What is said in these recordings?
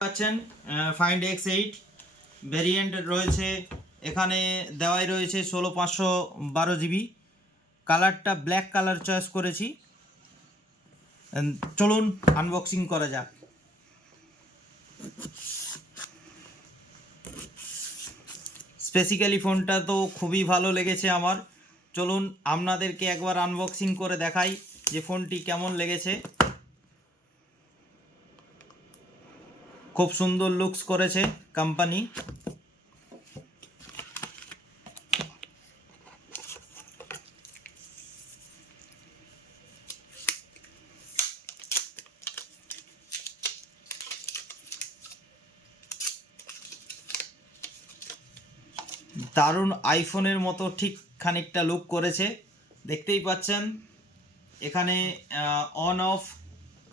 পাচ্ছেন find X8 variant রয়েছে, এখানে দেওয়াই রয়েছে 16/512 GB। কালারটা ব্ল্যাক কালার চয়েস করেছি। চলুন আনবক্সিং করা যাক। স্পেসিক্যালি ফোনটা তো খুবই ভালো লেগেছে আমার। চলুন আপনাদেরকে একবার আনবক্সিং করে দেখাই যে ফোনটি কেমন লেগেছে। খুব সুন্দর লুকস করেছে কোম্পানি। দারুণ আইফোনের মতো ঠিক খানিকটা লুক করেছে, দেখতেই পাচ্ছেন। এখানে অন অফ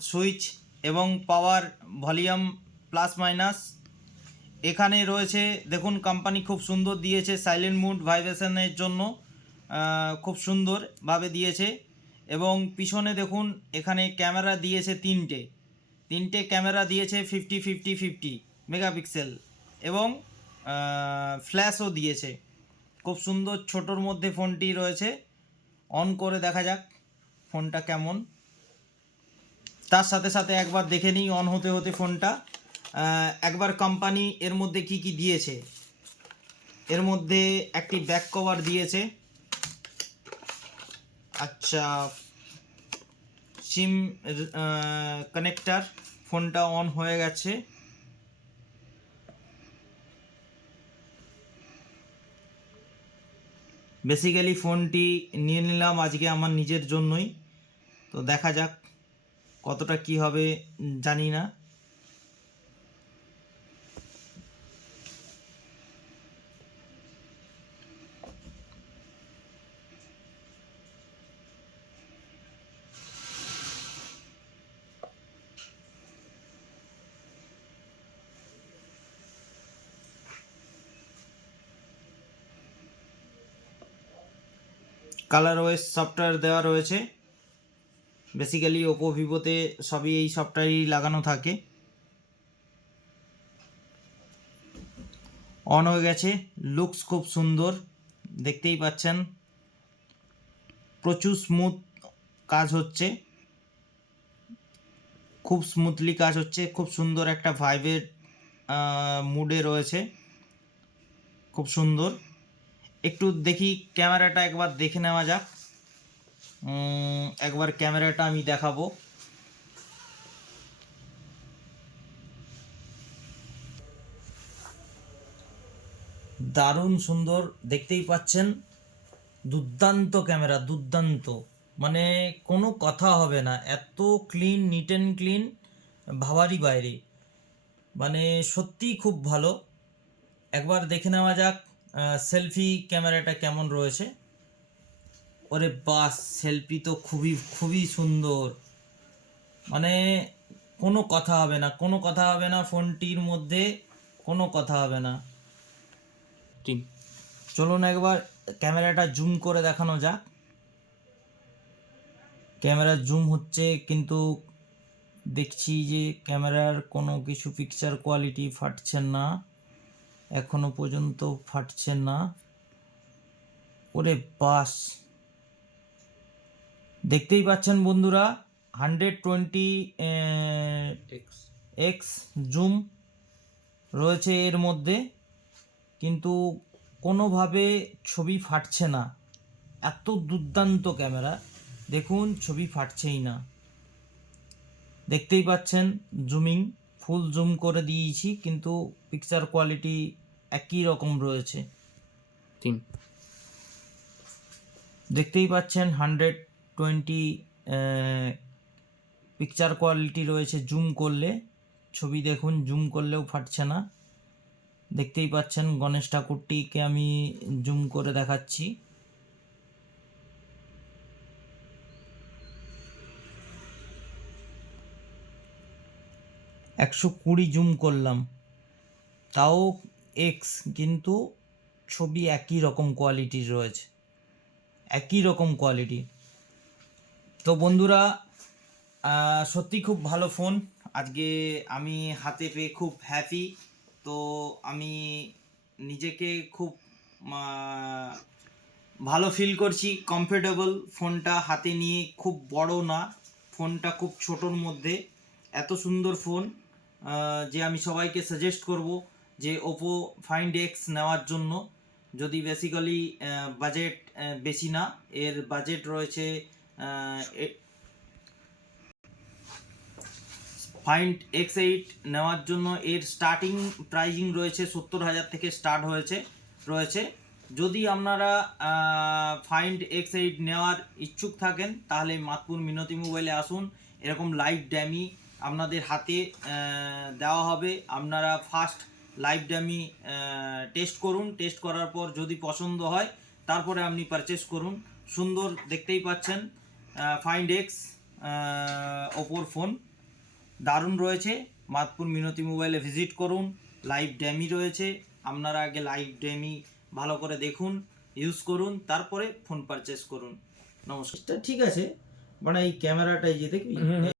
সুইচ এবং পাওয়ার ভলিউম প্লাস মাইনাস এখানে রয়েছে। দেখুন কোম্পানি খুব সুন্দর দিয়েছে, সাইলেন্ট মুড ভাইব্রেশনের জন্য খুব সুন্দরভাবে দিয়েছে। এবং পিছনে দেখুন এখানে ক্যামেরা দিয়েছে তিনটে ক্যামেরা দিয়েছে 50-50-50 মেগাপিক্সেল এবং ফ্ল্যাশও দিয়েছে। খুব সুন্দর ছোটোর মধ্যে ফোনটি রয়েছে। অন করে দেখা যাক ফোনটা কেমন। তার সাথে সাথে একবার দেখে নিই অন হতে হতে ফোনটা। একবার কোম্পানি এর মধ্যে কি কি দিয়েছে। এর মধ্যে একটি ব্যাক কভার দিয়েছে। আচ্ছা, সিম কানেক্টার। ফোনটা অন হয়ে গেছে। বেসিক্যালি ফোনটি নিয়ে নিলাম আজকে আমার নিজের জন্যই, তো দেখা যাক কতটা কি হবে জানি না। কালার ওএস সফটওয়্যার দেওয়া রয়েছে। বেসিক্যালি ওপো ভিভোতে সবই এই সফটওয়্যারই লাগানো থাকে। অন হয়ে গেছে, লুকস খুব সুন্দর, দেখতেই পাচ্ছেন। প্রচুর স্মুথ কাজ হচ্ছে, খুব স্মুথলি কাজ হচ্ছে। খুব সুন্দর একটা ভাইব্রেট মুডে রয়েছে, খুব সুন্দর। একটু দেখি ক্যামেরাটা একবার দেখে নেওয়া যাক। একবার ক্যামেরাটা আমি দেখাবো। দারুণ সুন্দর, দেখতেই পাচ্ছেন। দুর্দান্ত ক্যামেরা, দুর্দান্ত, মানে কোনো কথা হবে না। এত ক্লিন, নিট অ্যান্ড ক্লিন, ভাবারই বাইরে। মানে সত্যিই খুব ভালো। একবার দেখে নেওয়া যাক সেলফি ক্যামেরাটা কেমন রয়েছে। ওরে বাস, সেলফি তো খুবই খুবই সুন্দর, মানে কোনো কথা হবে না, কোনো কথা হবে না ফোনটির মধ্যে, কোনো কথা হবে না। চলুন একবার ক্যামেরাটা জুম করে দেখানো যাক। ক্যামেরা জুম হচ্ছে কিন্তু দেখছি যে ক্যামেরার কোনো কিছু পিকচার কোয়ালিটি ফাটছে না, এখনো পর্যন্ত ফাটছে না। ওরে বাস, দেখতেই পাচ্ছেন বন্ধুরা, 120x জুম রয়েছে এর মধ্যে, কিন্তু কোনোভাবে ছবি ফাটছে না। এত দুর্দান্ত ক্যামেরা, দেখুন ছবি ফাটছেই না। দেখতেই পাচ্ছেন জুমিং, ফুল জুম করে দিয়েছি কিন্তু পিকচার কোয়ালিটি একই রকম রয়েছে। দেখতেই পাচ্ছেন 120 পিকচার কোয়ালিটি রয়েছে। জুম করলে ছবি দেখুন, জুম করলেও ফাটছে না। দেখতেই পাচ্ছেন গণেশ ঠাকুরটিকে আমি জুম করে দেখাচ্ছি। একশো 120 জুম করলাম, তাও এক্স, কিন্তু ছবি একই রকম কোয়ালিটির রয়েছে, একই রকম কোয়ালিটি। তো বন্ধুরা, সত্যি খুব ভালো ফোন। আজকে আমি হাতে পেয়ে খুব হ্যাপি। তো আমি নিজেকে খুব ভালো ফিল করছি, কমফোর্টেবল। ফোনটা হাতে নিয়ে খুব বড় না, ফোনটা খুব ছোটোর মধ্যে, এত সুন্দর ফোন যে আমি সবাইকে সাজেস্ট করব যে ওপো ফাইন্ড এক্স নেওয়ার জন্য। যদি বেসিক্যালি বাজেট বেশি না, এর বাজেট রয়েছে ফাইন্ড এক্স 8 নেওয়ার জন্য এর স্টার্টিং প্রাইজিং রয়েছে 70,000 থেকে স্টার্ট রয়েছে। যদি আপনারা ফাইন্ড এক্স 8 নেওয়ার ইচ্ছুক থাকেন তাহলে মাতপুর মিনতি মোবাইলে আসুন। এরকম লাইভ ড্যামি আপনাদের হাতে দেওয়া হবে। আপনারা ফার্স্ট লাইভ ড্যামি টেস্ট করুন, টেস্ট করার পর যদি পছন্দ হয় তারপরে আপনি পারচেস করুন। সুন্দর, দেখতেই পাচ্ছেন ফাইন্ড এক্স ওপোর ফোন দারুণ রয়েছে। মাতপুর মিনতি মোবাইলে ভিজিট করুন, লাইভ ড্যামি রয়েছে। আপনারা আগে লাইভ ড্যামি ভালো করে দেখুন, ইউজ করুন, তারপরে ফোন পারচেস করুন। নমস্কার। ঠিক আছে, মানে এই ক্যামেরাটাই যে দেখবি